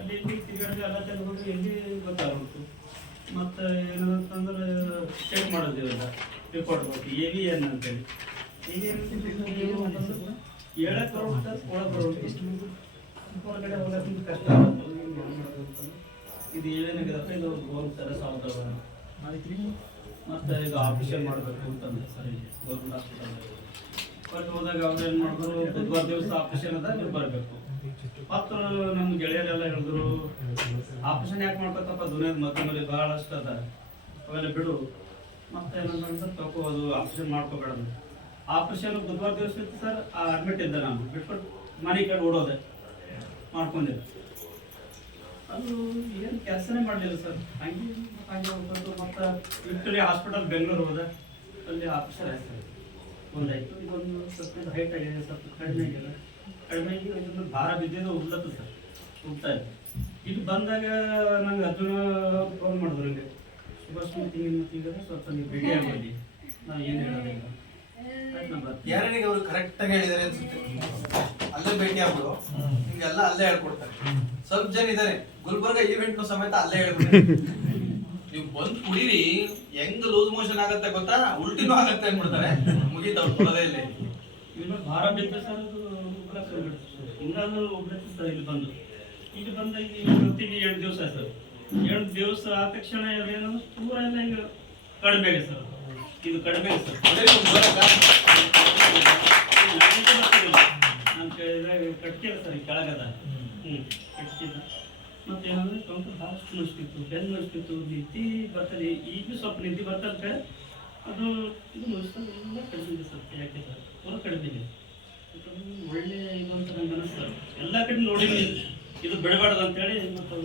ಅಲ್ಲಿ ಇಲ್ಲಿ ತಿರುಗಾಡಿ ಎಲ್ಲ ತೆಗೆದು ಎಲ್ಲಿ ಗೊತ್ತಾಗುತ್ತೆ. ಮತ್ತು ಏನಂತಂದ್ರೆ ಚೆಕ್ ಮಾಡೋದು ಇವೆಲ್ಲ ರಿಪೋರ್ಟ್ ಬರ್ತೀವಿ ಎ ವಿ ಎನ್ ಅಂತೇಳಿ. ಏನು ಅಂತಂದ್ರೆ ಹೇಳಕ್ಕೆ ಬರುತ್ತೆ ಒಳಗೆ ಬರುತ್ತೆ. ಇಷ್ಟು ಹೊರಗಡೆ ಹೋಗೋದು ಕಷ್ಟ ಆಗುತ್ತೆ. ಇದು ಏನೇನಾಗಿರುತ್ತೆ ಇದು ಗೋಲ್ ಥರ ಸಾಲ್ವ್ ಮಾಡಿದ್ರಿ. ಮತ್ತು ಈಗ ಆಪರೇಷನ್ ಮಾಡಬೇಕು ಅಂತಂದ್ರೆ ಸರಿ ಗೌರ್ಮೆಂಟ್ ಹಾಸ್ಪಿಟಲ್ ಬಟ್ ಹೋದಾಗ ಅವ್ರು ಏನು ಮಾಡಿದ್ರು ಬುಧವಾರ ದಿವಸ ಆಪರೇಷನ್ ಅದ ನೀವು ಬರಬೇಕು. ಮತ್ತು ನಮ್ಮ ಗೆಳೆಯರೆಲ್ಲ ಹೇಳಿದ್ರು ಆಪರೇಷನ್ ಯಾಕೆ ಮಾಡ್ಬೇಕಪ್ಪ ದುನಿಯಾದ ಮತ್ತೊಂದು ಭಾಳಷ್ಟು ಅದ ಅವೆಲ್ಲ ಬಿಡು. ಮತ್ತೆ ಏನಂತಂದ್ರೆ ತಗೋದು ಆಪರೇಷನ್ ಮಾಡ್ಕೋಬೇಡ. ಆಪರೇಷನ್ ಬುಧವಾರ ದಿವಸ ಇತ್ತು ಸರ್. ಅಡ್ಮಿಟ್ ಇದ್ದೆ ನಾನು ಬಿಟ್ಬಿಟ್ಟು ಮನೆ ಕಡೆ ಓಡೋದೆ ಮಾಡ್ಕೊಂಡಿದ್ದೆ. ಅದು ಏನು ಕೆಲಸನೇ ಮಾಡಲಿಲ್ಲ ಸರ್. ಹಂಗೆ ಹೋಗ್ಬೋದು. ಮತ್ತು ವಿಕ್ಟೋರಿಯಾ ಹಾಸ್ಪಿಟಲ್ ಬೆಂಗಳೂರು ಹೋದೆ. ಅಲ್ಲಿ ಆಪರೇಷನ್ ಆಯ್ತು ಒಂದಾಯ್ತು. ಇದೊಂದು ಸ್ವಲ್ಪ ಹೈಟ್ ಆಗಿದೆ, ಸ್ವಲ್ಪ ಕಡಿಮೆ ಆಗಿದೆ. ಕಡಿಮೆ ಆಗಿ ಇದೊಂದು ಭಾರ ಬಿದ್ದಿದ್ದು ಉಳ್ಳತ್ತು ಸರ್, ಹೋಗ್ತಾ ಇದೆ. ಇಲ್ಲಿ ಬಂದಾಗ ನಂಗೆ ಅರ್ಜುನ ಫೋನ್ ಮಾಡಿದ್ರು ಹಿಂಗೆ ಸುಭಾಷ್ ಮೀಟಿಂಗ್ ಸ್ವಲ್ಪ ನೀವು ಭೇಟಿ ಆಗೋದಿ ನಾವು ಏನು ಹೇಳೋದಿಲ್ಲ. ಯಾರಿಗೆ ಅವರು ಕರೆಕ್ಟ್ ಆಗಿ ಹೇಳಿದಾರೆ ಅನ್ಸುತ್ತೆ. ಅಲ್ಲೇ ಭೇಟಿ ಆಗ್ಬಿಡು ನಿಮ್ಗೆಲ್ಲ ಅಲ್ಲೇ ಹೇಳ್ಕೊಡ್ತಾರೆ. ಸ್ವಲ್ಪ ಜನ ಇದಾರೆ ಗುಲ್ಬರ್ಗ ಈವೆಂಟ್ ನು ಸಮೇತ ಅಲ್ಲೇ ಹೇಳ್ಬಿಡ್ತಾರೆ. ನೀವು ಬಂದ್ ಕುಡೀರಿ ಹೆಂಗ್ ಲೂಸ್ ಮೋಷನ್ ಆಗತ್ತೆ ಗೊತ್ತಾ, ಉಲ್ಟಿನೂ ಆಗತ್ತೆ ಅನ್ಬಿಡ್ತಾರೆ. ಮುಗೀತವ್ರು ಕೊಡೋದೇ ಇಲ್ಲ. ಇಲ್ಲಿ ಭಾರ ಬಿದ್ದ ಸರ್ ಹಿಂಗಾದ್ರೂ ಒಬ್ಬರು ಸರ್ ಇಲ್ಲಿ ಬಂದು ಈಗ ಬಂದಾಗ ಇವತ್ತಿಗೆ 8 ದಿವಸ ಸರ್. 8 ದಿವಸ ಆದ ತಕ್ಷಣ ಏನಂದ್ರೆ ಪೂರ ಎಲ್ಲ ಈಗ ಕಡಿಮೆ ಆಗಿದೆ ಸರ್. ಇದು ಕಡಿಮೆ ಆಗಿದೆ ಸರ್. ನನ್ನ ಕೈದಾಗ ಕಟ್ಕಿಲ್ಲ ಸರ್ ಈ ಕೆಳಗದ ಕಟ್ಕಿಲ್ಲ. ಮತ್ತೆ ಏನಂದ್ರೆ ಕೌಂಟರ್ ಭಾಳಷ್ಟು ನಷ್ಟಿತ್ತು, ಬೆನ್ನು ನಷ್ಟಿತ್ತು, ನಿದ್ದೆ ಬರ್ತದೆ. ಈಗ ಸ್ವಲ್ಪ ನಿದ್ದೆ ಬರ್ತದೆ. ಅದು ಇದು ಎಲ್ಲ ಕಡಿಮೆ ಇದೆ ಸರ್. ಯಾಕೆ ಸರ್ ಪೂರ ಕಡಿಮೆ ಇದೆ. ಒಳ್ಳೆ ಇದು ಅಂತ ನಂಗೆ ಅನಿಸ್ತಾರೆ. ಎಲ್ಲ ಕಡೆ ನೋಡಿ ಇದು ಬಿಡಬಾರ್ದು ಅಂತೇಳಿ ಮತ್ತು